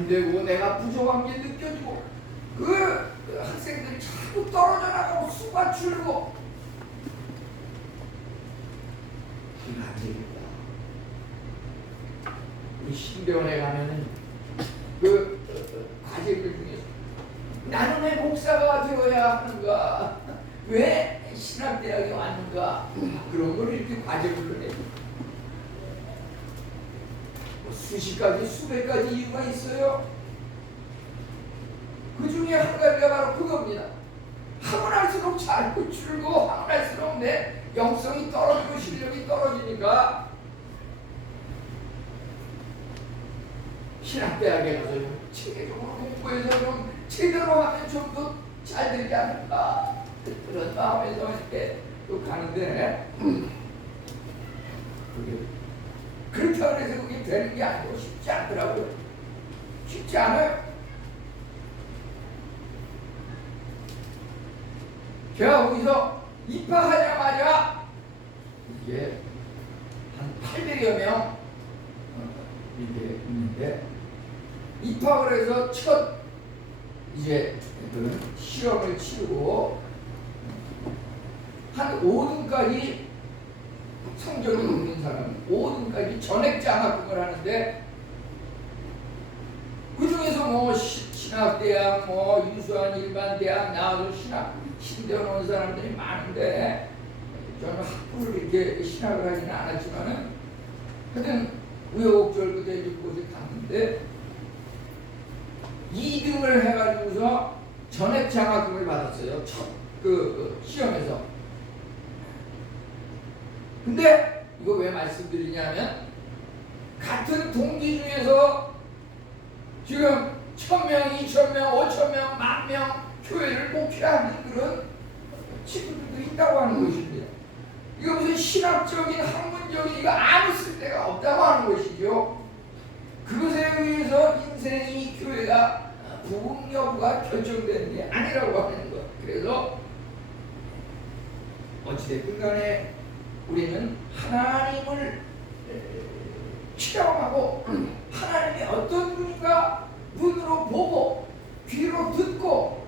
안 되고 내가 부족한 게 느껴지고 그 학생들이 자꾸 떨어져 나가고 수가 줄고 이거 안 되겠다. 우리 신대원에 가면은 그 과제들 중에서 나는 왜 목사가 되어야 하는가? 왜 신학대학에 왔는가? 그런 걸 이렇게 과제를 내. 수십 가지, 수백 가지 이유가 있어요. 그 중에 한 가지가 바로 그겁니다. 하면 할수록 자꾸 줄고 하면 할수록 내 영성이 떨어지고 실력이 떨어지니까 신학대학에 가서 좀 체계적으로 공부해서 좀 제대로 하면 좀 더 잘 되지 않을까 그런 마음에서 이렇게 또 가는데 그렇다고 해서 그게 되는 게 아니고 쉽지 않더라고요. 쉽지 않아요. 제가 거기서 입학하자마자 이게 한 800여 명 이렇게 있는데 입학을 해서 첫 이제 그 시험을 치르고 한 5등까지 성적이 있는 사람 5등까지 전액 장학금을 하는데 그 중에서 뭐 신학대학 뭐 유수한 일반대학 나와서 신대원 온 사람들이 많은데 저는 학부를 이렇게 신학을 하지는 않았지만은 하여튼 우여곡절 끝에 이제 그곳에 갔는데 2등을 해가지고서 전액 장학금을 받았어요. 첫 그 시험에서. 근데 이거 왜 말씀드리냐면 같은 동기 중에서 지금 1000명, 2000명, 5000명, 10,000명 교회를 목회하는 그런 친구들도 있다고 하는 것입니다. 이거 무슨 신학적인 학문적인 이거 아무 쓸데가 없다고 하는 것이죠. 그것에 의해서 인생이 교회가 부흥 여부가 결정되는 게 아니라고 하는 것. 그래서 어찌됐든 간에 우리는 하나님을 체험하고 하나님이 어떤 분인가 눈으로 보고 귀로 듣고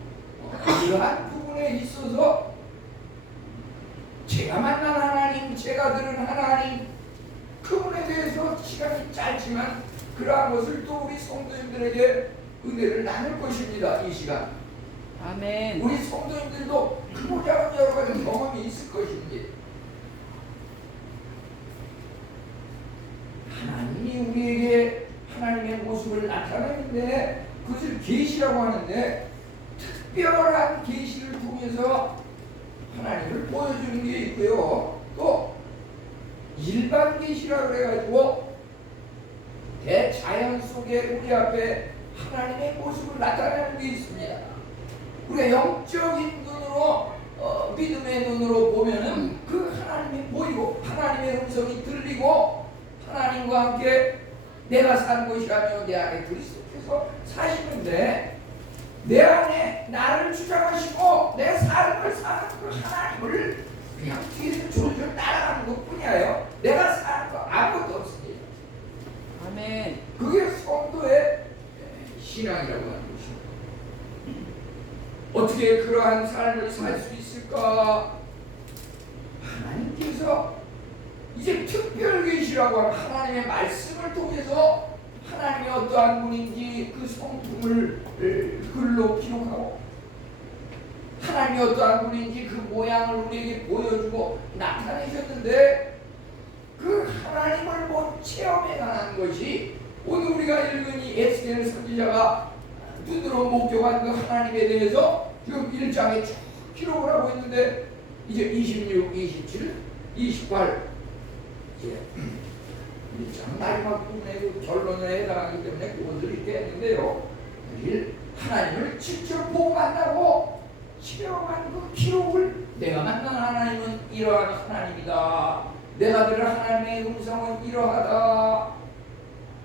그러한 부분에 있어서 제가 만난 하나님, 제가 들은 하나님 그분에 대해서 시간이 짧지만 그러한 것을 또 우리 성도님들에게 은혜를 나눌 것입니다. 이 시간 아멘. 우리 성도님들도 크고작은 여러 가지 경험이 있을 것입니다. 하나님이 우리에게 하나님의 모습을 나타내는데 그것을 계시라고 하는데 특별한 계시를 통해서 하나님을 보여주는 게 있고요. 또 일반 계시라고 해가지고 대자연 속에 우리 앞에 하나님의 모습을 나타내는 게 있습니다. 우리가 영적인 눈으로 믿음의 눈으로 보면은 그 하나님이 보이고 하나님의 음성이 들리고 하나님과 함께 내가 사는 것이라며 내 안에 그리스도께서 사시는데 내 안에 나를 주장하시고 내 삶을 사는 그 하나님을 그냥 뒤에서 졸졸 따라가는 것 뿐이에요. 내가 사는 거 아무것도 없습니다. 아멘. 그게 성도의 신앙이라고 하는 것입니다. 어떻게 그러한 삶을 살 수 있을까? 하나님께서 이제 특별 계시라고 하는 하나님의 말씀을 통해서 하나님이 어떠한 분인지 그 성품을 글로 기록하고 하나님이 어떠한 분인지 그 모양을 우리에게 보여주고 나타내셨는데 그 하나님을 못 체험해 가는 것이 오늘 우리가 읽은 이 에스겔 선지자가 눈으로 목격한 그 하나님에 대해서 지금 1장에 쭉 기록을 하고 있는데 이제 26, 27, 28 이제 1장 마지막 부분에 그 결론에 해당하기 때문에 그것을 이렇게 했는데요. 하나님을 직접 보고 만나고 체험한 그 기록을 내가 만난 하나님은 이러한 하나님이다. 내가 들은 하나님의 음성은 이러하다.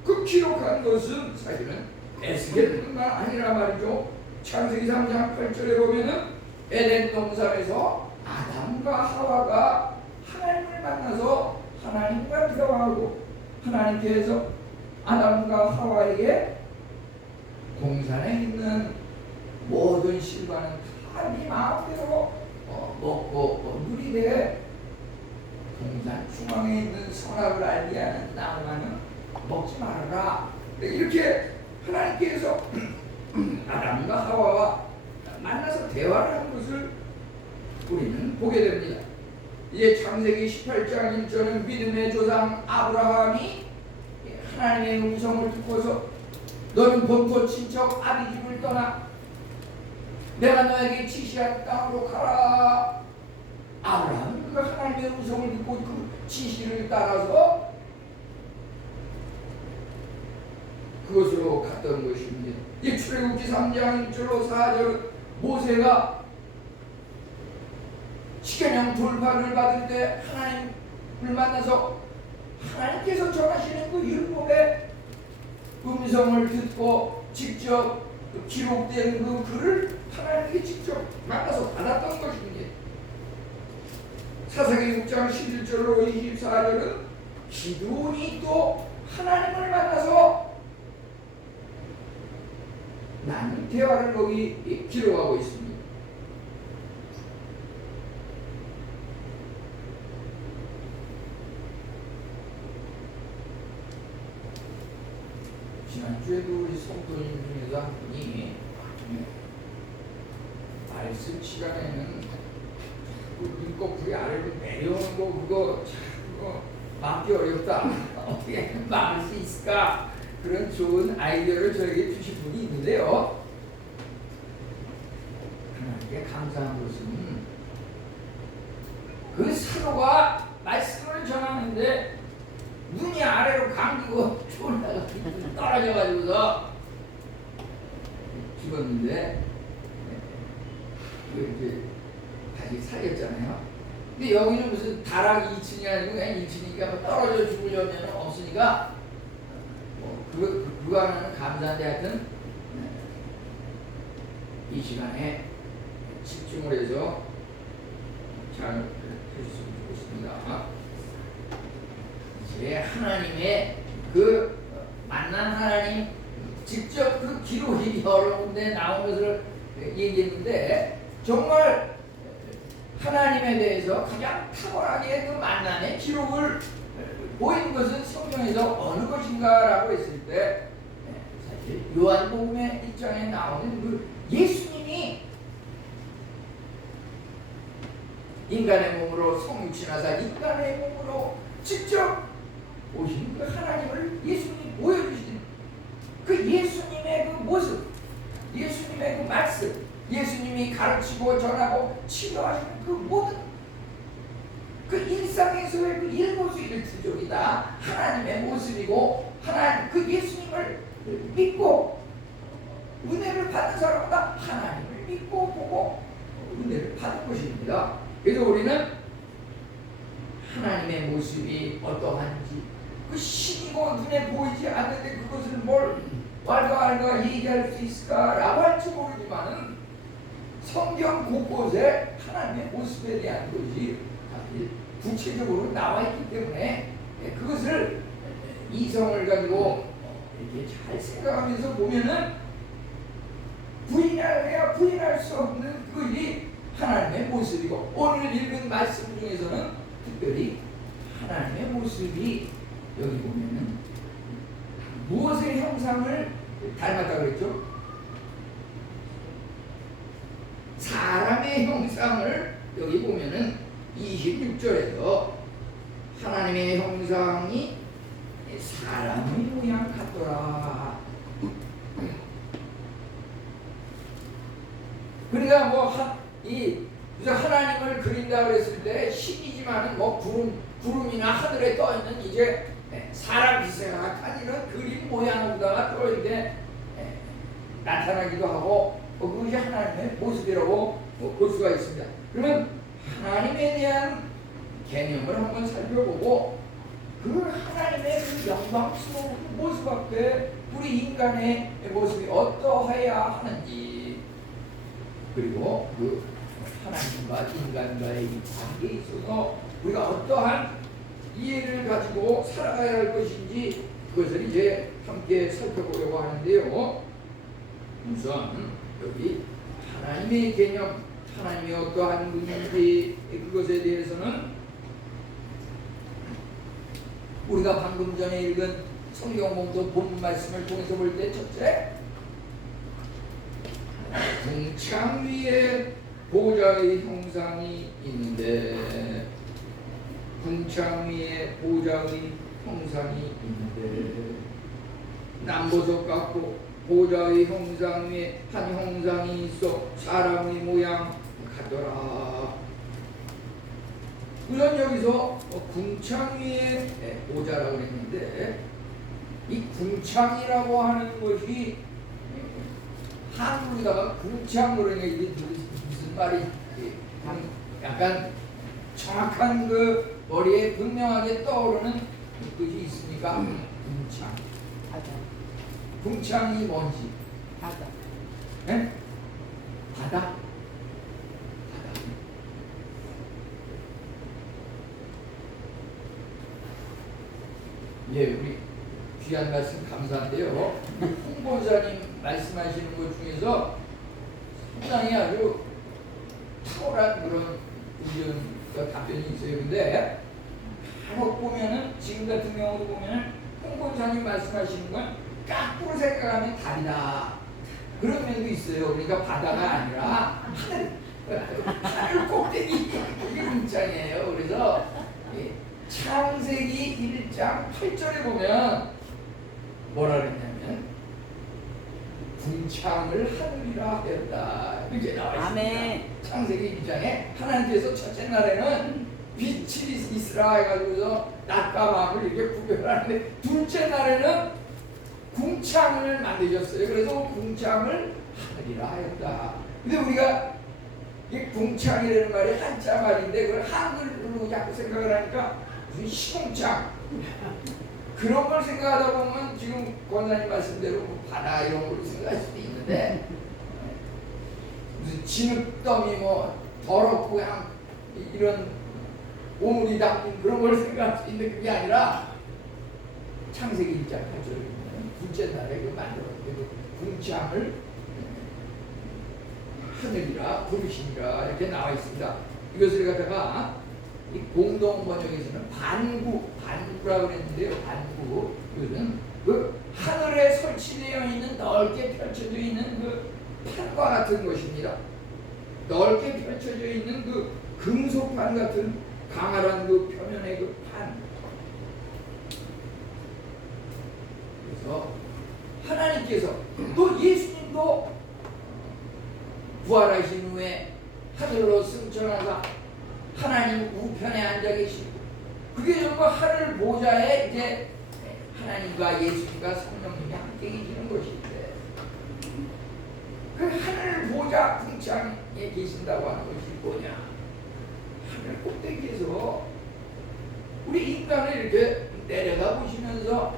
그 기록한 것은 사실은 에스겔뿐만 아니라 말이죠. 창세기 3장 8절에 보면은 에덴 동산에서 아담과 하와가 하나님을 만나서 하나님과 대화하고 하나님께서 아담과 하와에게 동산에 있는 모든 실과는 다 네 마음대로 먹고 누리되 동산 중앙에 있는 선악을 알게 하는 나무만은 먹지 말아라. 이렇게 하나님께서 아담과 하와와 만나서 대화를 하는 것을 우리는 보게 됩니다. 이제 창세기 18장 1절은 믿음의 조상 아브라함이 하나님의 음성을 듣고서 너는 본토 친척 아비 집을 떠나 내가 너에게 지시한 땅으로 가라. 아브라함이 그 하나님의 음성을 듣고 그 지시를 따라서 그것으로 갔던 것입니다. 이 출애굽기 3장 1절로 4절 모세가 십계명 돌파를 받을 때 하나님을 만나서 하나님께서 전하시는 그 율법의 음성을 듣고 직접 기록된 그 글을 하나님께 직접 만나서 받았던 것입니다. 사사기 6장 11절로 24절은 기드온이 또 하나님을 만나서 나눈 대화를 거기 기록하고 있습니다. 지난주에도 우리 성도님 중에서 한 분이 말씀 시간에는 눈꺼풀이 아래로 내려오는 거 그거 막기 어렵다. 어떻게 막을 수 있을까? 그런 좋은 아이디어를 저에게 주신 분이 있는데요. 하나님께 감사한 것은 그 사도가 말씀을 전하는데 눈이 아래로 감기고 졸다가 떨어져가지고서 죽었는데 이제 다시 살렸잖아요. 근데 여기는 무슨 다락 2층이 아니고 그냥 1층이니까 떨어져 죽으려면 없으니까 그거 하나는 감사한데 하여튼 이 시간에 집중을 해서 잘 해주시면 좋겠습니다. 이제 하나님의 그 만난 하나님 직접 그 기록이 여러 군데 나온 것을 얘기했는데 정말 하나님에 대해서 가장 탁월하게 그 만남의 기록을 보인 것은 성경에서 어느 것인가라고 했을 때 사실 요한복음의 1장에 나오는 그 예수님이 인간의 몸으로 성육신하사 인간의 몸으로 직접 오신 그 하나님을 예수님이 보여주신 그 예수님의 그 모습, 예수님의 그 말씀, 예수님이 가르치고 전하고 치료하시는 그 모든 그 일상에서의 그 일거수일투족이다 하나님의 모습이고 하나님 그 예수님을 믿고 은혜를 받는 사람마다 하나님을 믿고 보고 은혜를 받은 것입니다. 그래서 우리는 하나님의 모습이 어떠한지 그 신이고 눈에 보이지 않는데 그것을 뭘 왈가왈가 얘기할 수 있을까라고 할지 모르지만은 성경 곳곳에 하나님의 모습에 대한 것이 구체적으로 나와 있기 때문에 그것을 이성을 가지고 이렇게 잘 생각하면서 보면은 부인해야 부인할 수 없는 그것이 하나님의 모습이고 오늘 읽은 말씀 중에서는 특별히 하나님의 모습이 여기 보면은 무엇의 형상을 닮았다 그랬죠? 사람의 형상을 여기 보면은 26절에서 하나님의 형상이 사람의 모양 같더라. 그러니까 무슨 하나님을 그린다 그랬을 때 신이지만은 구름이나 하늘에 떠 있는 이제 사람 기세가 같은 이런 그림 모양으로다가 또 이렇게 나타나기도 하고 그것이 하나님의 모습이라고 볼 수가 있습니다. 그러면 하나님에 대한 개념을 한번 살펴보고 그 하나님의 그 영광스러운 모습 앞에 우리 인간의 모습이 어떠해야 하는지 그리고 그 하나님과 인간과의 이 관계에 있어서 우리가 어떠한 이해를 가지고 살아가야 할 것인지 그것을 이제 함께 살펴보려고 하는데요. 우선 여기 하나님의 개념, 하나님이 어떠한 분인지 그것에 대해서는 우리가 방금 전에 읽은 성경 본문 본 말씀을 통해서 볼 때 첫째, 궁창 위에 보좌의 형상이 있는데, 궁창 위에 보좌의 형상이 있는데, 남보석 같고 보좌의 형상 위에 한 형상이 있어 사람의 모양 같더라. 우선 여기서 궁창 위에 보좌라고 했는데, 이 궁창이라고 하는 것이 한국에다가 궁창 그러니까 이게 무슨 말이 약간 정확한 그 머리에 분명하게 떠오르는 뜻이 있습니까? 궁창. 바다. 궁창이 뭔지. 바다. 네? 바다? 바다. 예, 우리 귀한 말씀 감사한데요. 홍 본사님 말씀하시는 것 중에서 상당히 아주 탁월한 그런 의견과 답변이 있어요. 근데 간혹 보면은 지금 같은 경우도 보면은 홍 본사님 말씀하시는 건 까꾸로 생각하면 답이다. 그런 면도 있어요. 그러니까 바다가 아니라 하늘 꼭대기 그게 문장이에요. 그래서 창세기 1장 8절에 보면 뭐라 그랬냐면 궁창을 하늘이라 하였다 이렇게 나와 있습니다. 아멘. 창세기 1장에 하나님께서 첫째 날에는 빛이 있으라 해가지고서 낮과 밤을 이렇게 구별하는데 둘째 날에는 궁창을 만드셨어요. 그래서 궁창을 하늘이라 하였다. 근데 우리가 이 궁창이라는 말이 한자 말인데 그걸 한글로 자꾸 생각을 하니까 무슨 시궁창 그런 걸 생각하다 보면 지금 권사님 말씀대로 바다 이런 걸 생각할 수도 있는데 무슨 진흙더미 뭐 더럽고 그냥 이런 오물이 담긴 그런 걸 생각할 수 있는데 그게 아니라 창세기 1장 8절에 보면 둘째 날에 그 만들었는데 그 궁창을 하늘이라 부르시니라 이렇게 나와 있습니다. 이것을 갖다가 이 공동 번역에서는 반구라고 그랬는데요. 반구 이것은 그 하늘에 설치되어 있는 넓게 펼쳐져 있는 그 판과 같은 것입니다. 넓게 펼쳐져 있는 그 금속판 같은 강활한 그 표면의 그 판. 그래서 하나님께서 또 예수님도 부활하신 후에 하늘로 승천하사 하나님 우편에 앉아 계시고 그게 전부 하늘 보좌에 이제 하나님과 예수님과 성령님이 함께 계시는 것인데 그 하늘 보좌 궁창에 계신다고 하는 것이 뭐냐? 하늘 꼭대기에서 우리 인간을 이렇게 내려다 보시면서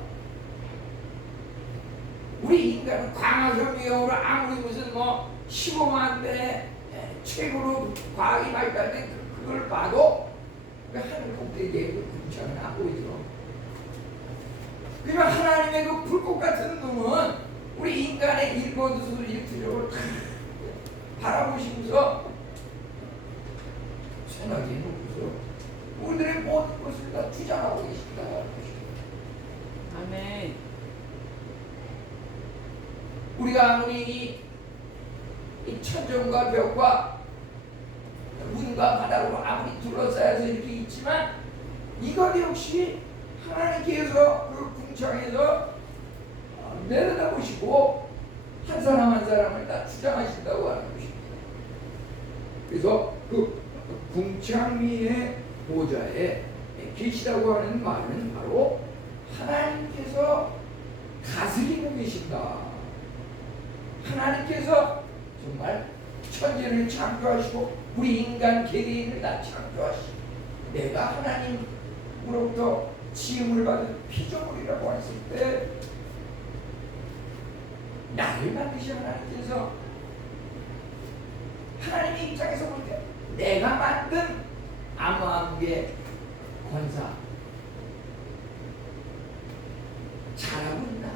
우리 인간은 광화성 위험으로 아무리 무슨 뭐 15만 대 최고로 과학이 발달된 그걸 봐도 그 하늘 꼭대기에 그 궁창은 안 보이죠. 그러니까 하나님의 그 불꽃 같은 눈은 우리 인간의 일거수를 일투족을 바라보시면서 생각해 놓고서 우리들의 모든 것을 다 주장하고 계신다. 아멘. 우리가 아무리 이 천정과 벽과 문과 바닥으로 아무리 둘러싸여서 이렇게 있지만 이것 역시 하나님께서 그 궁창에서 내려다보시고 한 사람 한 사람을 다 주장하신다고 하는 것입니다. 그래서 그 궁창 위의 보좌에 계시다고 하는 말은 바로 하나님께서 다스리고 계신다. 하나님께서 정말 천지를 창조하시고 우리 인간 개개인을 다 창조하시고 내가 하나님으로부터 지음을 받은 피조물이라고 했을 때 나를 만드신 하나님께서 하나님의 입장에서 볼 때 내가 만든 암흑의 권사 잘하고 있나?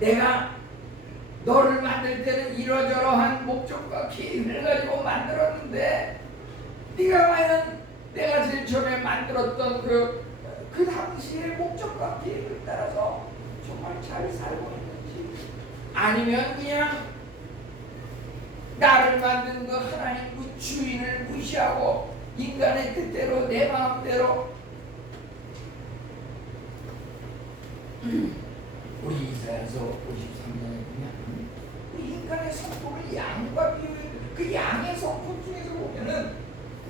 내가 너를 만들 때는 이러저러한 목적과 계획을 가지고 만들었는데 네가 과연 내가 제일 처음에 만들었던 그 당시의 목적과 계획을 따라서 정말 잘 살고 있는지, 아니면 그냥 나를 만든 그 하나님 그 주인을 무시하고 인간의 뜻대로 내 마음대로. 우리 이사야서 53장에 보면 그 인간의 성품을 양과 비유해. 그 양의 성품 중에서 보면은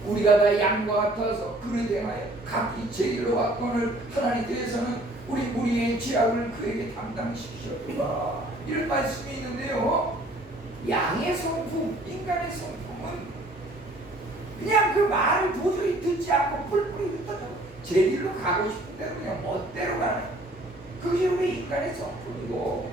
우리가 다 양과 같아서 그릇 행하여 각기 제 길로 왔거늘 하나님께서는 우리의 지약을 그에게 담당시키셨다, 이런 말씀이 있는데요. 양의 성품, 인간의 성품은 그냥 그 말을 도저히 듣지 않고 뿔뿔이 흩어져 제 길로 가고 싶은 대로 그냥 멋대로 가는, 그것이 우리 인간의 성품이고,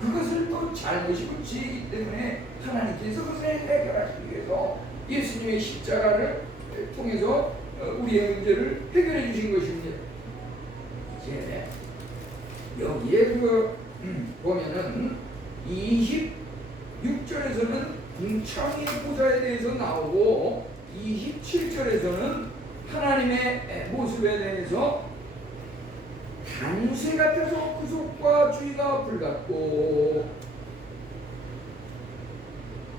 그것을 또 잘못이 붙이기 때문에 하나님께서 그것을 해결하시기 위해서 예수님의 십자가를 통해서 우리의 문제를 해결해 주신 것입니다. 이제 여기에 보면은 26절에서는 궁창의 보좌에 대해서 나오고 27절에서는 하나님의 모습에 대해서 단쇠 같아서 구속과 주의가 불같고,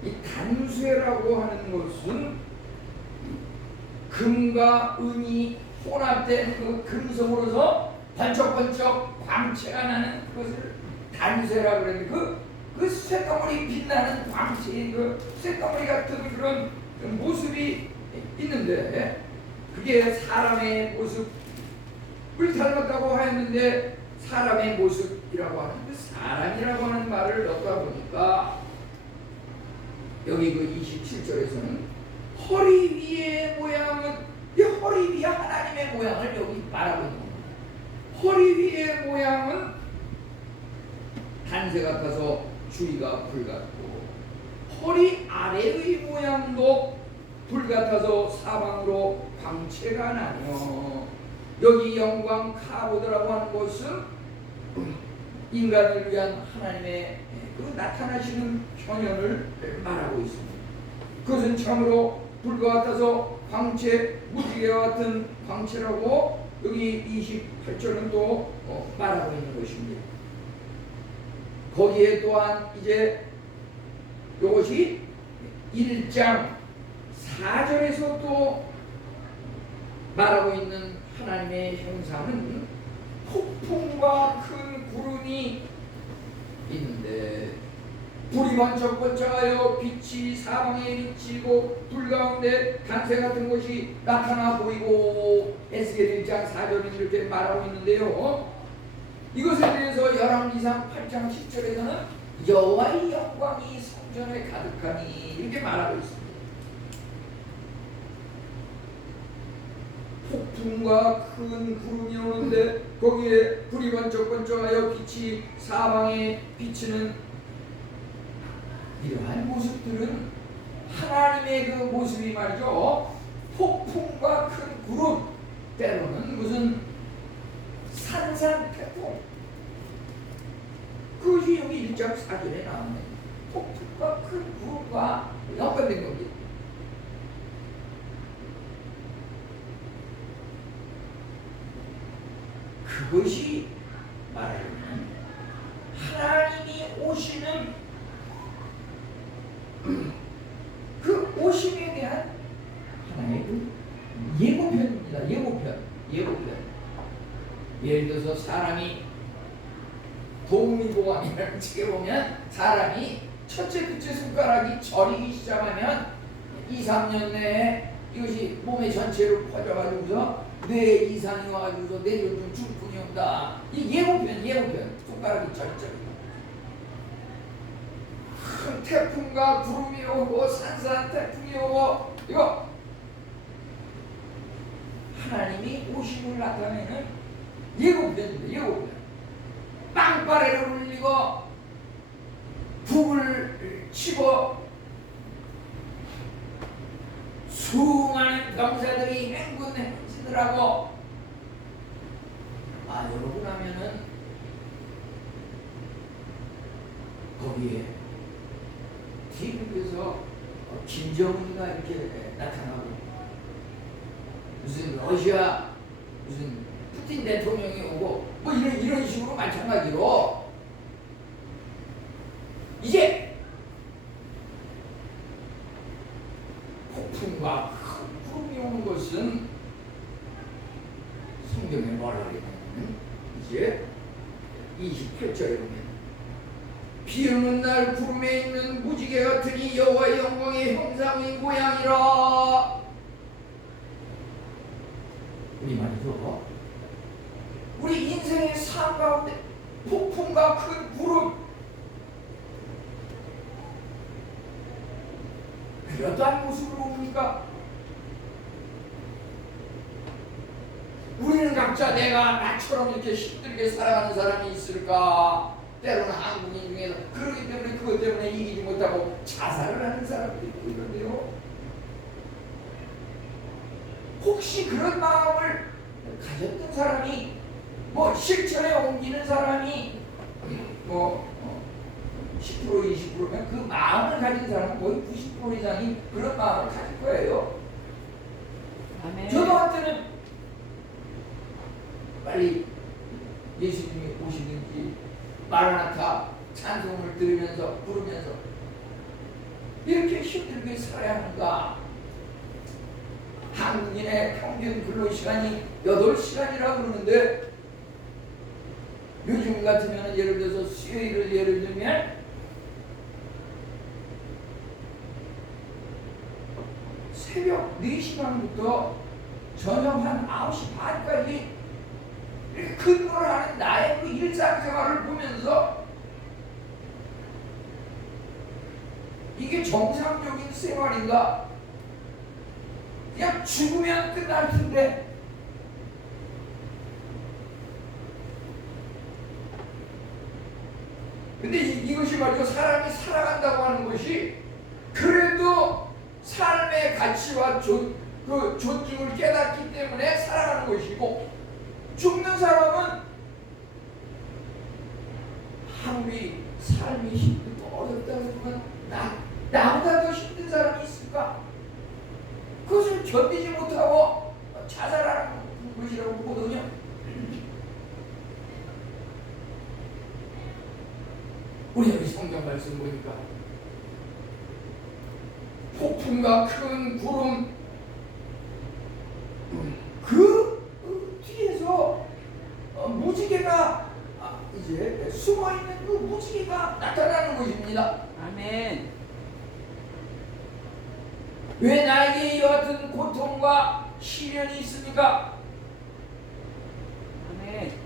이 단쇠라고 하는 것은 금과 은이 혼합된 그 금성으로서 번쩍번쩍 광채가 나는 그것을 단쇠라고 그랬는데, 그 쇳덩어리 빛나는 광채의 그 쇳덩어리 같은 그런 모습이 있는데, 그게 사람의 모습을 닮았다고 하였는데, 사람의 모습이라고 하는 그 사람이라고 하는 말을 넣다 보니까 여기 그 27절에서는 허리 위의 모양은, 이 허리 위에 하나님의 모양을 여기 말하고 있는 겁니다. 허리 위의 모양은 단쇠 같아서 주의가 불같고, 허리 아래의 모양도 불같아서 사방으로 광채가 나며, 여기 영광 카보드라고 하는 것은 인간을 위한 하나님의 그 나타나시는 현현을 말하고 있습니다. 그것은 참으로 불과 같아서 광채, 무지개와 같은 광채라고 여기 28절은 또 말하고 있는 것입니다. 거기에 또한 이제 이것이 1장 4절에서 또 말하고 있는 하나님의 형상은 폭풍과 큰 구름이 있는데, 불이 번쩍번쩍하여 빛이 사방에 비치고 불 가운데 단쇠 같은 것이 나타나 보이고, 에스겔 1장 4절은 이렇게 말하고 있는데요. 이것에 대해서 열왕기상 8장 10절에서는 여호와의 영광이 성전에 가득하니 이렇게 말하고 있습니다. 폭풍과 큰 구름이 오는데 거기에 불이 번쩍번쩍하여 빛이 사방에 비치는 이러한 모습들은 하나님의 그 모습이 말이죠. 폭풍과 큰 구름, 때로는 무슨 산산태풍, 그것이 여기 1장 4절에 나오네. 폭풍과 큰 구름과 연관된 겁니다. 그것이 말하자면 하나님이 오시는 그 오심에 대한 하나의 그 예고편입니다. 예고편. 예를 들어서 사람이 동의보감이라는 책에 보면 사람이 첫째, 둘째 손가락이 저리기 시작하면 2, 3년 내에 이것이 몸의 전체로 퍼져가지고서 뇌에 이상이 와가지고서 뇌졸중 중풍이 온다. 이 예고편. 손가락이 저리저리. 큰 태풍과 구름이 오고 산산 태풍이 오고, 이거 하나님이 오심을 나타내는 예고편입니다. 예고편. 빵빠레를 울리고 북을 치고 수많은 병사들이 행진을 하고, 여러분 하면은 거기 거기에 TV에서 김정은이가 이렇게 나타나고 무슨 러시아 무슨 푸틴 대통령이 오고 뭐 이런 식으로 마찬가지로 이제 폭풍과 큰 구름이 오는 것은 성경에 뭐라 그러냐면 이제 28절에 보면 비 오는 날 구름에 있는 무지개 같으니 여호와의 영광의 형상의 모양이라. 우리 말이죠. 우리 인생의 삶 가운데 폭풍과 큰 구름, 그러한 모습으로 옵니까? 우리는 각자 내가 나처럼 이렇게 힘들게 살아가는 사람이 있을까? 때로는 한국인 중에서 그러기 때문에 그것 때문에 이기지 못하고 자살을 하는 사람들이 있고 이런데요. 혹시 그런 마음을 가졌던 사람이 뭐 실천에 옮기는 사람이 뭐 10% 20%면 그 마음을 가진 사람은 거의 90% 이상이 그런 마음을 가질 거예요. 아멘. 저도 한때는 빨리 예수님이 오시든지 마라나타 찬송을 들으면서 부르면서 이렇게 힘들게 살아야 하는가. 한국인의 평균 근로시간이 8시간이라고 그러는데 요즘 같으면 예를 들어서 수요일을 예를 들면 새벽 4시간부터 저녁 한 9시 반까지 이렇게 근무를 하는 나의 그 일상생활을 보면서 이게 정상적인 생활인가? 그냥 죽으면 끝날 텐데 근데 이것이 말이죠. 사람이 살아간다고 하는 것이 그래도 삶의 가치와 그 존중을 깨닫기 때문에 살아가는 것이고, 죽는 사람은 아무리 삶이 힘들고 어렵다고 하면 나보다 더 힘든 사람이 있을까? 그것을 견디지 못하고 자살하는 것이라고 보거든요. 우리 여기 성경 말씀 보니까 폭풍과 큰 구름, 그 뒤에서 무지개가 이제 숨어있는 그 무지개가 나타나는 것입니다. 아멘. 왜 나에게 이와 같은 고통과 시련이 있습니까? 아멘.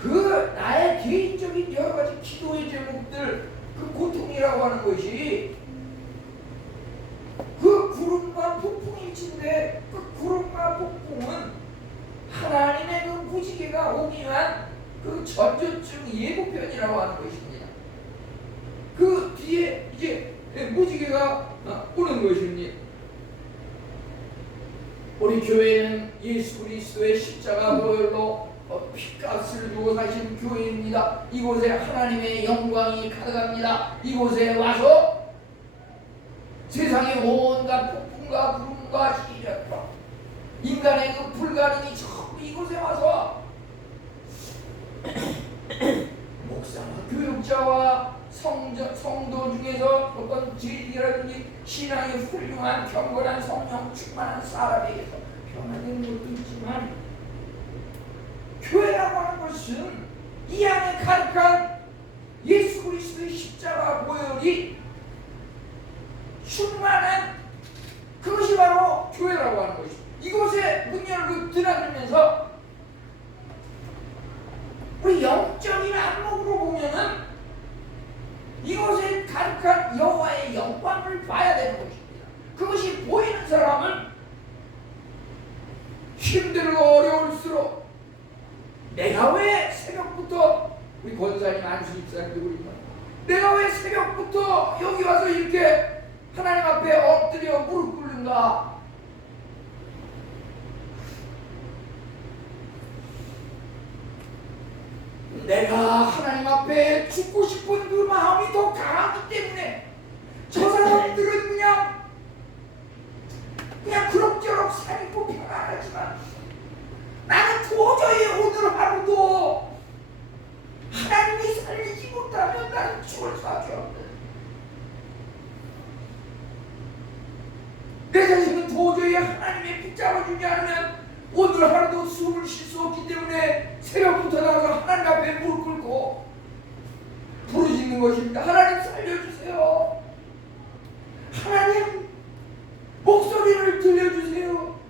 그 나의 개인적인 여러 가지 기도의 제목들, 그 고통이라고 하는 것이 그 구름과 폭풍일진데, 그 구름과 폭풍은 하나님의 그 무지개가 오기 위한 그 전조증 예고편이라고 하는 것입니다. 그 뒤에 이제 무지개가 오는 것입니다. 우리 교회는 예수 그리스도의 십자가 보혈로 피값을 주고 사신 교회입니다. 이곳에 하나님의 영광이 가득합니다. 이곳에 와서 세상의 온갖 폭풍과 구름과 시련과 인간의 그 불가능이 전부 이곳에 와서 목사와 교육자와 성도 중에서 어떤 지식이라든지 신앙이 훌륭한 경건한 성령 충만한 사람에게서 변화되는 것도 있지만, 교회라고 하는 것은 이 안에 가득한 예수 그리스도의 십자가 보혈이 충만한 그것이 바로 교회라고 하는 것입니다. 이곳에 문 열고 드나들면서 우리 영적인 안목으로 보면은 이곳에 가득한 여호와의 영광을 봐야 되는 것입니다. 그것이 보이는 사람은 힘들고 어려울수록 내가 왜 새벽부터, 우리 권사님 안수 집사님도 그러지만, 내가 왜 새벽부터 여기 와서 이렇게 하나님 앞에 엎드려 무릎 꿇는가? 내가 하나님 앞에 죽고 싶은 그 마음이 더 강하기 때문에 저 사람들은 그냥 그럭저럭 살고 평안하지만 나는 도저히 오늘 하루도 하나님이 살리지 못하면 나는 죽을 수밖에 없다. 내 자신은 도저히 하나님이 붙잡아주지 않으면 오늘 하루도 숨을 쉴 수 없기 때문에 새벽부터 나가서 하나님 앞에 무릎 꿇고 부르짖는 것입니다. 하나님 살려주세요. 하나님 목소리를 들려주세요.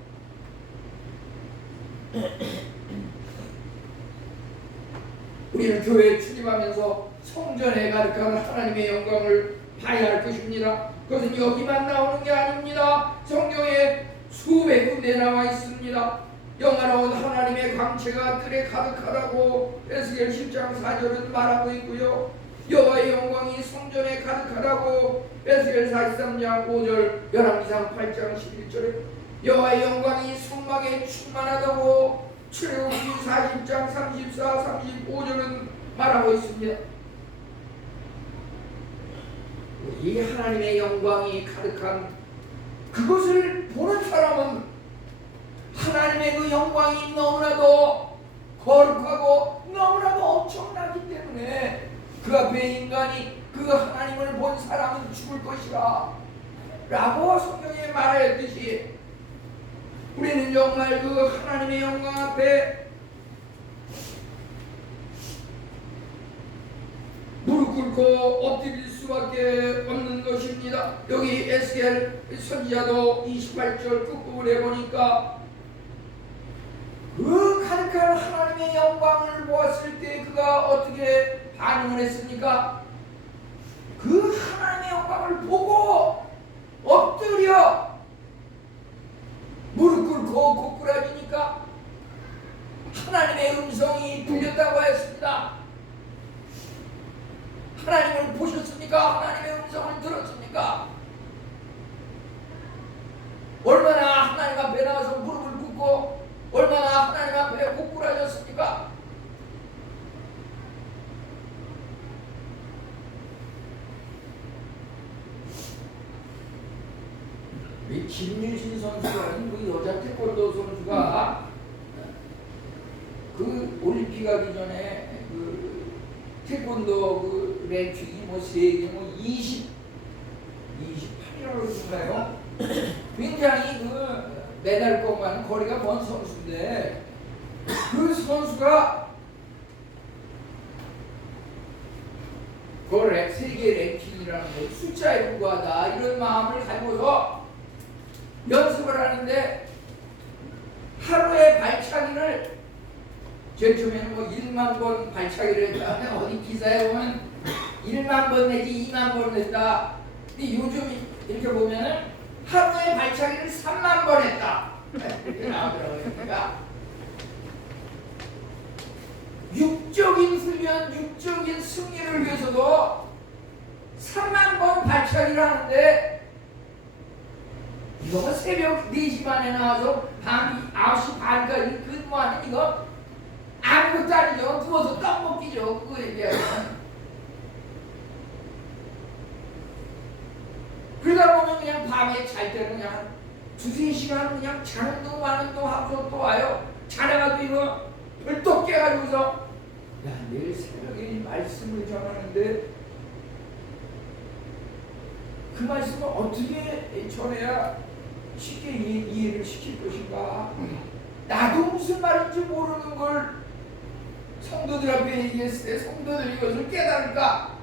우리는 교회에 출입하면서 성전에 가득한 하나님의 영광을 봐야 할 것입니다. 그것은 여기만 나오는 게 아닙니다. 성경에 수백 군데 나와 있습니다. 영화로운 하나님의 광채가 뜰에 가득하다고 에스겔 10장 4절은 말하고 있고요. 여호와의 영광이 성전에 가득하다고 에스겔 43장 5절, 열왕기상 8장 11절에 여호와의 영광이 성막에 충만하다고 출애굽기 40장 34, 35절은 말하고 있습니다. 이 하나님의 영광이 가득한 그것을 보는 사람은 하나님의 그 영광이 너무나도 거룩하고 너무나도 엄청나기 때문에 그 앞에 인간이 그 하나님을 본 사람은 죽을 것이라 라고 성경에 말하였듯이 우리는 정말 그 하나님의 영광 앞에 무릎 꿇고 엎드릴 수밖에 없는 것입니다. 여기 에스겔 선지자도 28절 끝부분에 보니까 그 가득한 하나님의 영광을 보았을 때 그가 어떻게 반응을 했습니까? 그 하나님의 영광을 보고 엎드려 무릎 꿇고 고꾸라지니까 하나님의 음성이 들렸다고 했습니다. 하나님을 보셨습니까? 하나님의 음성을 들었습니까? 얼마나 하나님 앞에 나가서 무릎을 꿇고 얼마나 하나님 앞에 고꾸라졌습니까? 이 김유신 선수라는 그 여자 태권도 선수가 그 올림픽 하기 전에 그 태권도 그 랭킹이 뭐 세계 뭐 28이라고 그런가요? 굉장히 그 메달권과는 거리가 먼 선수인데 그 선수가 그 세계 랭킹이라는 거 숫자에 불과하다 이런 마음을 가지고서 연습을 하는데 하루에 발차기를 제일 처음에는 뭐 1만 번 발차기를 했다. 어디 기사에 보면 1만 번 내지 2만 번 했다. 근데 요즘 이렇게 보면은 하루에 발차기를 3만 번 했다. 이렇게 나오더라고요. 그러니까 육적인 훈련, 육적인 승리를 위해서도 3만 번 발차기를 하는데 이거 새벽 4시 반에 나와서 밤 9시 반까지 근무하는 이거 아무것도 아니죠. 누워서 떡 먹기죠. 그거 얘기하면. 그러다 보면 그냥 밤에 잘 때는 그냥 한 2-3시간 그냥 자는 둥 마는 둥 하고서 또 와요. 자다가도 이거 벌떡 깨가지고서 야 내일 새벽에 말씀을 전하는데 그 말씀을 어떻게 전해야 쉽게 이해를 시킬 것인가. 나도 무슨 말인지 모르는 걸 성도들 앞에 얘기했을 때 성도들이 이것을 깨달을까.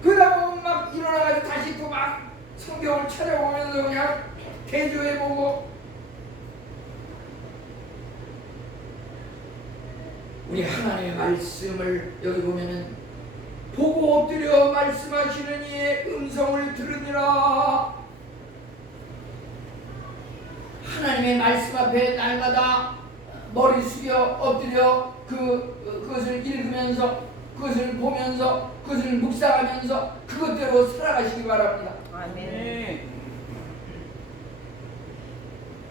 그러다 보면 막 일어나가지고 다시 또 막 성경을 찾아보면서 그냥 대조해보고 우리 하나님의 말씀을 여기 보면은 보고 엎드려 말씀하시는 이의 음성을 들으니라. 하나님의 말씀 앞에 날마다 머리 숙여 엎드려 그것을 읽으면서 그것을 보면서 그것을 묵상하면서 그것대로 살아가시기 바랍니다. 아멘.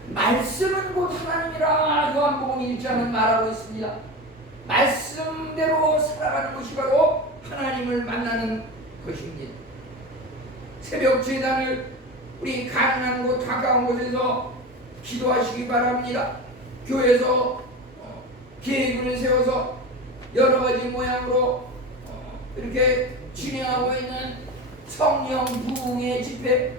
말씀은 곧 하나님이라 요한복음 1장은 말하고 있습니다. 말씀대로 살아가는 것이 바로 하나님을 만나는 것입니다. 새벽 제단을 우리 가난한 곳 가까운 곳에서 기도하시기 바랍니다. 교회에서 계획을 세워서 여러 가지 모양으로 이렇게 진행하고 있는 성령 부흥의 집회,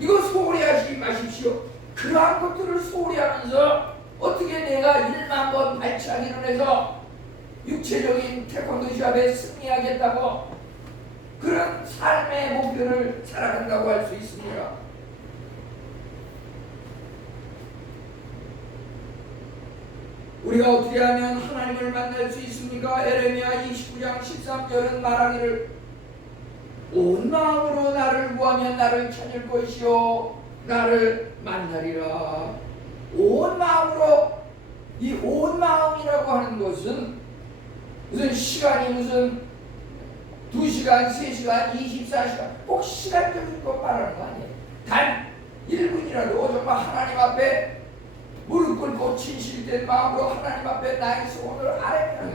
이거 소홀히 하시지 마십시오. 그러한 것들을 소홀히 하면서 어떻게 내가 1만 번 발차기를 해서 육체적인 태권도 시합에 승리하겠다고 그런 삶의 목표를 살아간다고 할 수 있습니다. 우리가 어떻게 하면 하나님을 만날 수 있습니까? 에레미야 29장 13절은 말하기를 온 마음으로 나를 구하면 나를 찾을 것이요 나를 만나리라. 온 마음으로, 이 온 마음이라고 하는 것은 무슨 시간이 무슨 2시간, 3시간, 24시간 꼭 시간적인 것 말하는 거 아니에요. 단 1분이라도 정말 하나님 앞에 무릎 꿇고 진실된 마음으로 하나님 앞에 나의 소원을 아뢰라.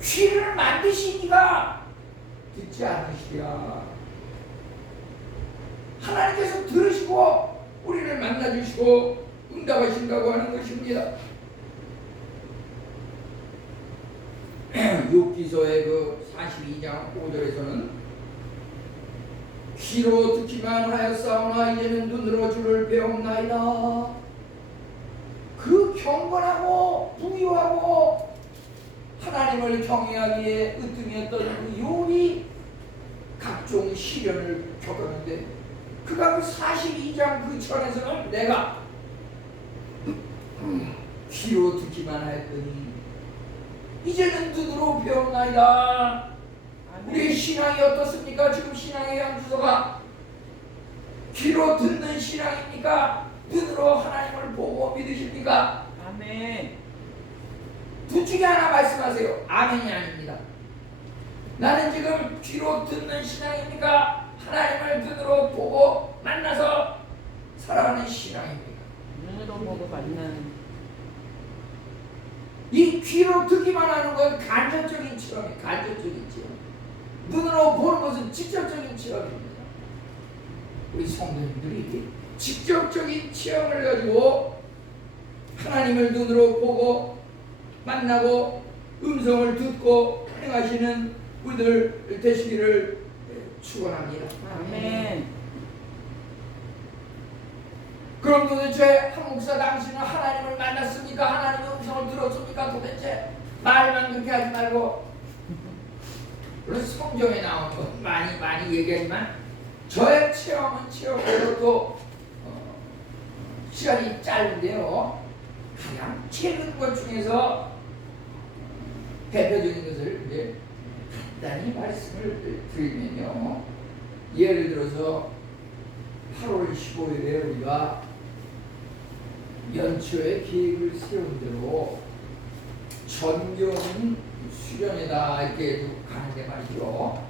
귀를 만드시니가 듣지 않으시랴. 하나님께서 들으시고 우리를 만나주시고 응답하신다고 하는 것입니다. 욥기서의 그 42장 5절에서는 귀로 듣기만 하였사오나 이제는 눈으로 주를 배웠나이다. 그 경건하고 부유하고 하나님을 경외하기에 으뜸이었던 그 욥이 각종 시련을 겪었는데 그가 그 42장 그 전에서는 내가 귀로 듣기만 하였더니 이제는 눈으로 배웠나이다. 우리의 신앙이 어떻습니까? 지금 신앙의 양주소가 귀로 듣는 신앙입니까? 눈으로 하나님을 보고 믿으십니까? 아멘. 둘 중에 하나 말씀하세요. 아멘이 아닙니다. 나는 지금 귀로 듣는 신앙입니까? 하나님을 눈으로 보고 만나서 살아가는 신앙입니까? 눈으로 보고 만나는. 이 귀로 듣기만 하는 건 간접적인 체험이에요. 간접적인 체험. 눈으로 보는 것은 직접적인 체험입니다. 우리 성도님들이 직접적인 체험을 가지고 하나님을 눈으로 보고 만나고 음성을 듣고 행하시는 우리들 되시기를 축원합니다. 아멘. 그럼 도대체 한 목사 당신은 하나님을 만났습니까? 하나님의 음성을 들었습니까? 도대체 말만 그렇게 하지 말고, 물론 성경에 나오는 건 많이 얘기하지만 저의 체험은 체험으로 또 시간이 짧은데요. 가장 최근 것 중에서 대표적인 것을 이제 간단히 말씀을 드리면요. 예를 들어서 8월 15일에 우리가 연초에 계획을 세운 대로 전경 수련회다 이렇게 가는데 말이죠.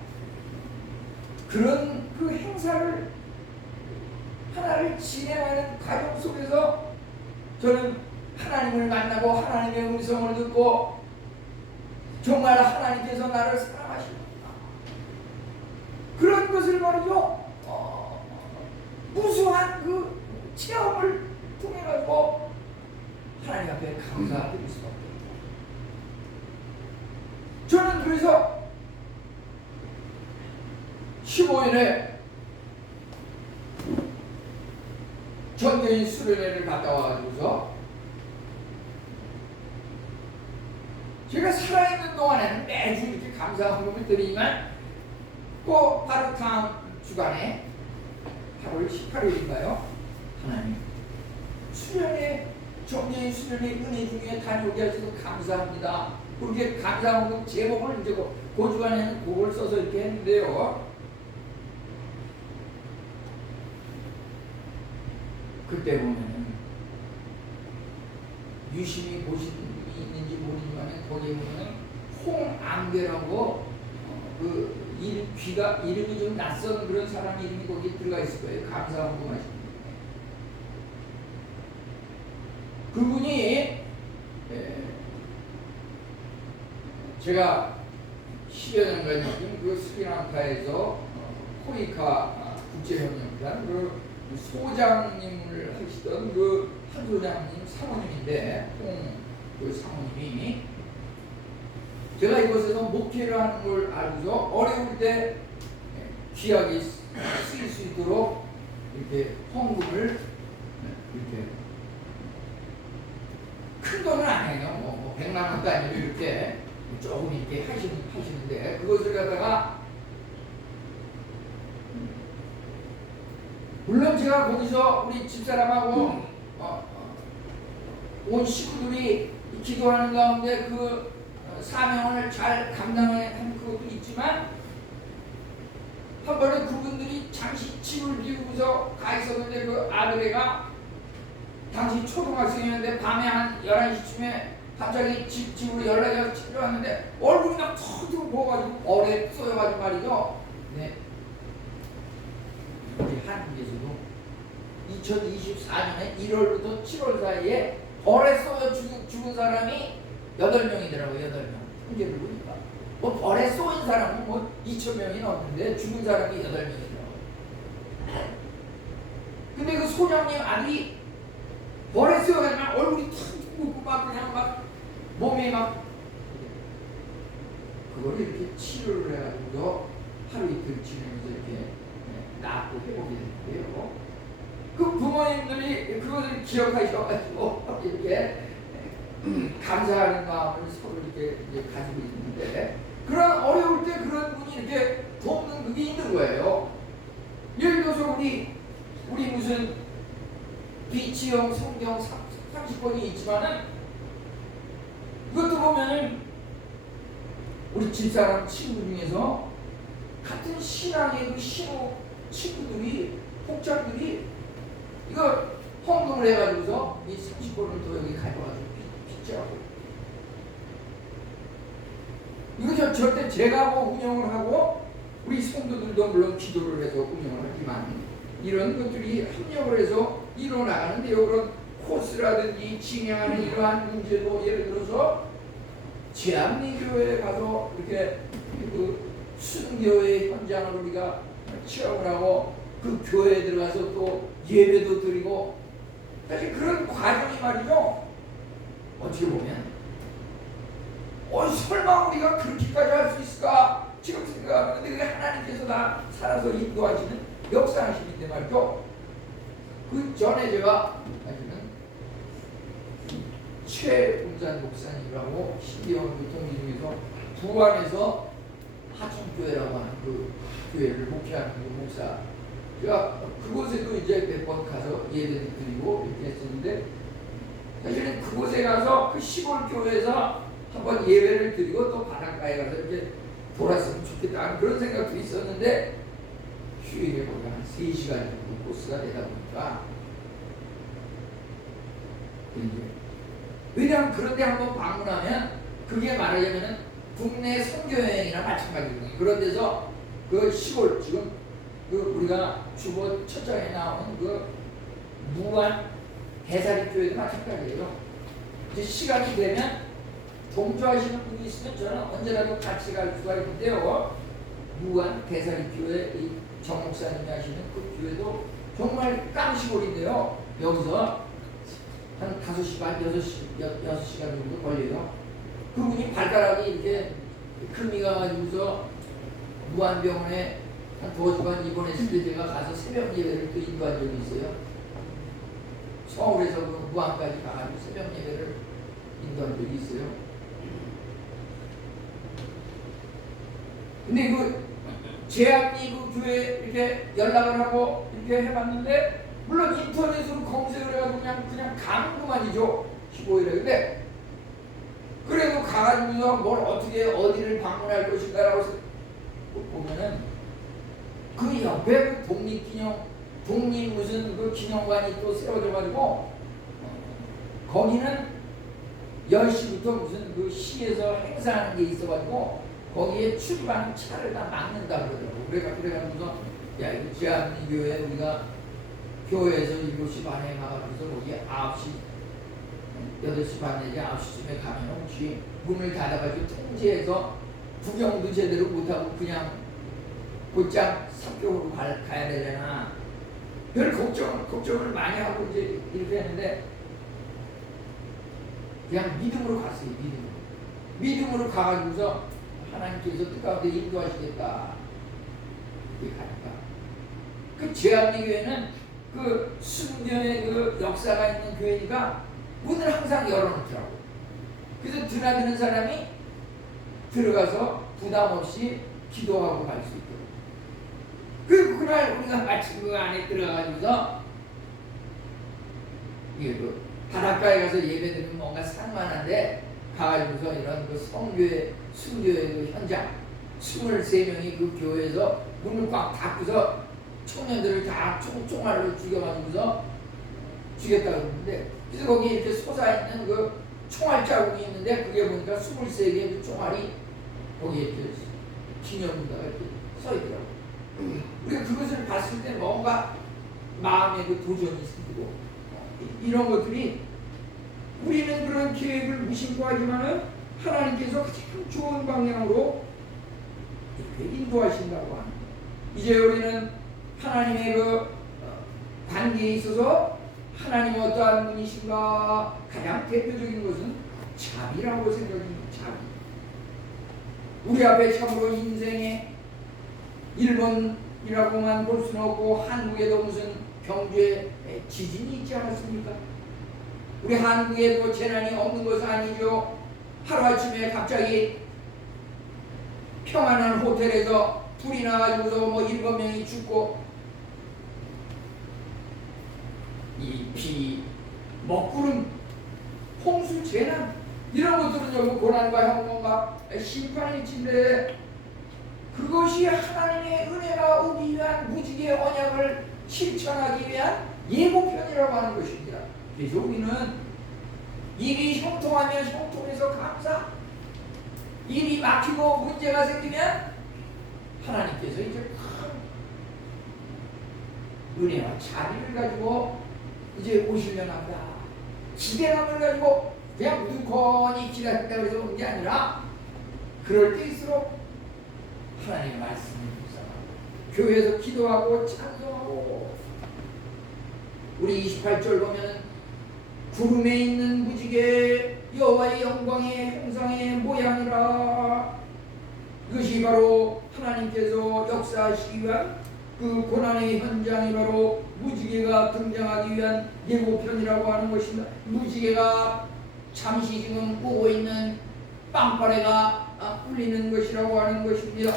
그런 그 행사를 하나를 진행하는 과정 속에서 저는 하나님을 만나고 하나님의 음성을 듣고 정말 하나님께서 나를 사랑하시는구나. 그런 것을 말이죠. 무수한 그 체험을 통해 가지고 하나님 앞에 감사드릴 수밖에 없습니다. 저는 그래서 15일에 전교인 수련회를 갔다 와가지고서 제가 살아있는 동안에는 매주 이렇게 감사 헌금을 드리지만 꼭 바로 다음 주간에 8월 18일인가요? 하나님 수련회 정예인 수련회 은혜 중에 다녀오게 하셔서 감사합니다. 그렇게 감사 헌금 제목을 이제 그 주간에는 그걸 써서 이렇게 했는데요. 그때 보면은 유심히 보신 분이 있는지 모르지만 거기에 보면은 홍안개라고 그 이름이 좀 낯선 그런 사람 이름이 거기 들어가 있을 거예요. 감사 헌금하시는 분에. 그분이 제가 10여 년간 그 스리랑카에서 코이카 국제협력단 그 소장님을 하시던 그 한 소장님 사모님인데 그 사모님이 제가 이곳에서 목회를 하는 걸 알고서 어려울 때 귀하게 쓰일 수 있도록 이렇게 헌금을 이렇게 큰 돈은 아니에요. 뭐 100만 원도 아니고 이렇게 조금 이렇게 하시는데 그것을 갖다가 물론 제가 거기서 우리 집사람하고 온 식구들이 기도하는 가운데 그 사명을 잘 감당하는 그것도 있지만 한 번은 그분들이 잠시 집을 비우고서 가 있었는데 그 아들애가 당시 초등학생이었는데 밤에 한 11시쯤에 갑자기 집으로 연락이 와서 찾아왔는데 얼굴이 막 텅텅 부어가지고 얼에 쏘여가지고 말이죠. 네. 우리 한국에서도 2024년에 1월부터 7월 사이에 벌에 쏘여 죽은 사람이 8명이더라고요. 8명. 통계를 보니까. 뭐 벌에 쏘인 사람은 뭐 2,000명이 넘는데 죽은 사람이 8명이더라고요. 근데 그 소장님 아들이 벌에 쏘여가지고 얼굴이 탁 붓고 막 그냥 막 몸이 막 그걸 이렇게 치료를 해가지고 하루 이틀 지내면서 이렇게 낫고 회복이 됐는데요. 그 부모님들이 그것을 기억하셔가지고 이렇게 감사하는 마음을 서로 이렇게 가지고 있는데 그런 어려울 때 그런 분이 이렇게 돕는 그게 있는 거예요. 예를 들어서 우리 무슨 비치형 성경 30권이 있지만은 그것도 보면은 우리 집사람 친구 중에서 같은 신앙의 그 신호 친구들이 복장들이 이거 헌금을 해가지고서 이 30권을 또 여기 가져가지고 빚자고 이거 절대 제가 뭐 운영을 하고 우리 성도들도 물론 기도를 해서 운영을 하지만 이런 것들이 협력을 해서 이뤄나가는데요. 그런 코스라든지 진행하는 이러한 문제도 예를 들어서 제암리교회에 가서 이렇게 그 순교회 현장을 우리가 체험을 하고 그 교회에 들어가서 또 예배도 드리고 사실 그런 과정이 말이죠. 어떻게 보면 설마 우리가 그렇게까지 할 수 있을까 지금 생각하는데 그게 하나님께서 다 살아서 인도하시는 역사하시는데 말이죠. 그 전에 제가 사실은 최운산 목사님이라고 신기원 교통기 중에서 부안에서 하천교회라고 하는 그 교회를 목회하는 그 목사 제가 그곳에도 이제 몇 번 가서 예배를 드리고 이렇게 했었는데 사실은 그곳에 가서 그 시골 교회에서 한번 예배를 드리고 또 바닷가에 가서 이렇게 돌았으면 좋겠다 그런 생각도 있었는데 휴일에 보면 한 3시간 정도 코스가 되다 보니까 왜냐하면 그런데 한번 방문하면 그게 말하자면 국내 선교여행이나 마찬가지거든요. 그런 데서 그 시골 지금 그 우리가 주보 첫 장에 나오는 그 무안 대사리교회도 마찬가지예요. 이제 시간이 되면 동조하시는 분이 있으면 저는 언제라도 같이 갈 수가 있는데요. 무안 대사리교회 이 정 목사님이 하시는 그 교회도 정말 깡시골인데요. 여기서 한 5시 반, 6시간 정도 걸려요. 그분이 발가락이 이렇게 금이 가가지고서 무안병원에 한 2주간 입원했을 때 제가 가서 새벽 예배를 또 인도한 적이 있어요. 서울에서 그 무안까지 가가지고 새벽 예배를 인도한 적이 있어요. 근데 그 제암리 그 교회 이렇게 연락을 하고 이렇게 해봤는데 물론 인터넷으로 검색을 해가지고 그냥 가는 것만이죠. 15일에. 근데 그래도 가가지고서 뭘 어떻게 어디를 방문할 것인가라고 보면은 그 옆에 그 독립 무슨 그 기념관이 또 세워져가지고 거기는 10시부터 무슨 그 시에서 행사하는 게 있어가지고 거기에 출입하는 차를 다 막는다 그러더라고. 그래가지고서 야 이거 제암리 교회 우리가 교회에서 7시 반에 가가지고서 거기 9시 8시 반 내지 9시쯤에 가면 혹시 문을 닫아가지고 통제해서 구경도 제대로 못하고 그냥 곧장 삽격으로 가야 되잖아. 별 걱정을 많이 하고 이제 이렇게 했는데 그냥 믿음으로 갔어요. 믿음으로 가가지고서 하나님께서 뜻가운데 인도하시겠다. 이렇게 가니까 그 제한리교회는 그 순교의 그 역사가 있는 교회니까 문을 항상 열어놓더라고. 그래서 드나드는 사람이 들어가서 부담 없이 기도하고 갈 수 있도록. 그리고 그날 우리가 마침 그 안에 들어가가지고서 이게 그 바닷가에 가서 예배드리면 뭔가 산만한데 가가지고서 이런 그 성교회 순교의 그 현장 23명이 그 교회에서 문을 꽉 닫고서 청년들을 다 총알로 죽여가지고서 죽였다고 그러는데, 그래서 거기 이렇게 솟아있는 그 총알 자국이 있는데 그게 보니까 23개의 그 총알이 거기에 이렇게 기념문다가 이렇게 써있더라고. 우리가 그것을 봤을 때 뭔가 마음에 그 도전이 생기고 이런 것들이, 우리는 그런 계획을 무심코하지만은 하나님께서 가장 좋은 방향으로 이렇게 인도하신다고 하는. 이제 우리는 하나님의 그 관계에 있어서 하나님은 어떠한 분이신가, 가장 대표적인 것은 자비라고 생각합니다. 자비. 우리 앞에 참으로 인생의 1번이라고만 볼 수는 없고 한국에도 무슨 경제 지진이 있지 않았습니까? 우리 한국에도 재난이 없는 것은 아니죠. 하루아침에 갑자기 평안한 호텔에서 불이 나가지고서 뭐 7명이 죽고, 이 비, 먹구름, 홍수, 재난 이런 것들은 전부 고난과 형통과 심판의 진데, 그것이 하나님의 은혜가 오기 위한 무지개의 언약을 실천하기 위한 예고편이라고 하는 것입니다. 그래서 우리는 일이 형통하면 형통해서 감사, 일이 막히고 문제가 생기면 하나님께서 이제 큰 은혜와 자비를 가지고 이제 오시려나 보다. 기대감을 가지고 그냥 무조건이 기다린다 그래서 오는 게 아니라, 그럴 때일수록 하나님의 말씀을 묵상하고 교회에서 기도하고 찬송하고, 우리 28절 보면 구름에 있는 무지개 여호와의 영광의 형상의 모양이라. 이것이 바로 하나님께서 역사하시기 위한 그 고난의 현장이 바로 무지개가 등장하기 위한 예고편이라고 하는 것입니다. 무지개가 잠시 지금 오고 있는 빵빠레가 울리는 것이라고 하는 것입니다.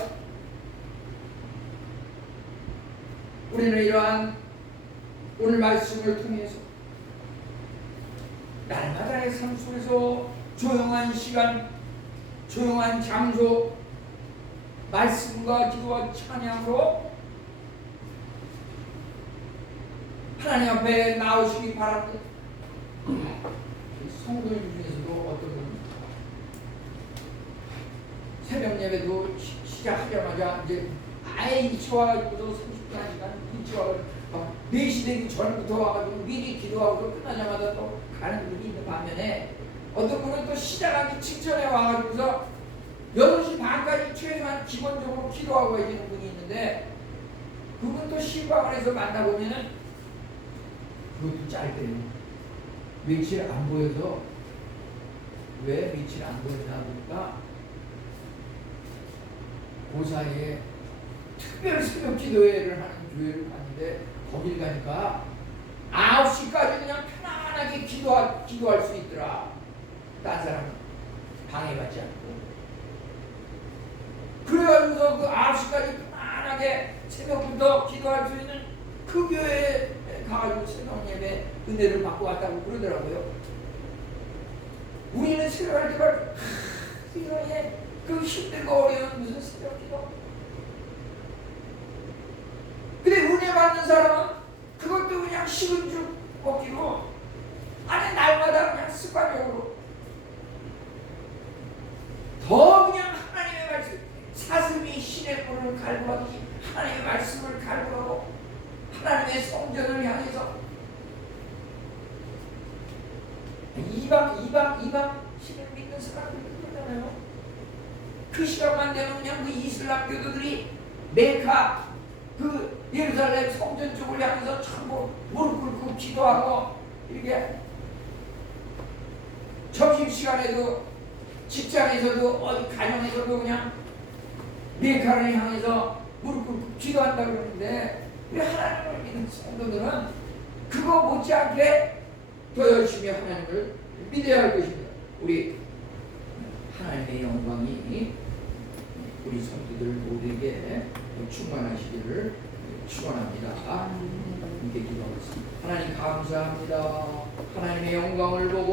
우리는 이러한 오늘 말씀을 통해서 날마다의 삶 속에서 조용한 시간, 조용한 장소, 말씀과 기도와 찬양으로 하나님 앞에 나오시기 바랍니다. 성도님 중에서도 어떤 분은 새벽 예배도 시작하자마자 이제 아예 일치와가지고도 30분 1시간 일치와가지고 4시 되기 전부터 와가지고 미리 기도하고 끝나자마자 또 가는 분이 있는 반면에, 어떤 분은 또 시작하기 직전에 와가지고서 8시 반까지 최소한 기본적으로 기도하고 계시는 분이 있는데, 그분 또 신방을 해서 만나보면은 그것도 짧대요. 며칠 안 보여서. 왜 며칠 안 보였나 보니까 그 사이에 특별 새벽 기도회를 하는 교회를 갔는데, 거길 가니까 9시까지 그냥 편안하게 기도할 수 있더라. 딴 사람 방해받지 않고. 그래가지고서 그 9시까지 편안하게 새벽부터 기도할 수 있는 그 교회에 가가지고 새벽 예배 은혜를 받고 왔다고 그러더라고요. 우리는 새벽할 때가 세상에 그 힘들고 어려운 무슨 새벽 기도. 근데 은혜 받는 사람은 그것도 그냥 식은 죽 먹기로 안에 날마다 그냥 습관적으로 더 그냥 하나님의 말씀, 사슴이 신의 뿔을 갈구하듯이 하나님의 말씀을 갈구하고 하나님의 성전을 향해서 이방 이방 신을 믿는 사람들이 그러잖아요. 그 시간만 되면 그냥 그 이슬람 교도들이 메카 그 예루살렘 성전 쪽을 향해서 전부 무릎 꿇고 기도하고 이렇게 점심시간에도 직장에서도 어디 가정에서도 그냥 메카를 향해서 무릎 꿇고 기도한다고 그러는데 우리 하나님을 믿는 성도들은 그거 못지않게 더 열심히 하나님을 믿어야 할 것입니다. 우리 하나님의 영광이 우리 성도들 모두에게 충만하시기를 축원합니다. 함께 기도하겠습니다. 하나님 감사합니다. 하나님의 영광을 보고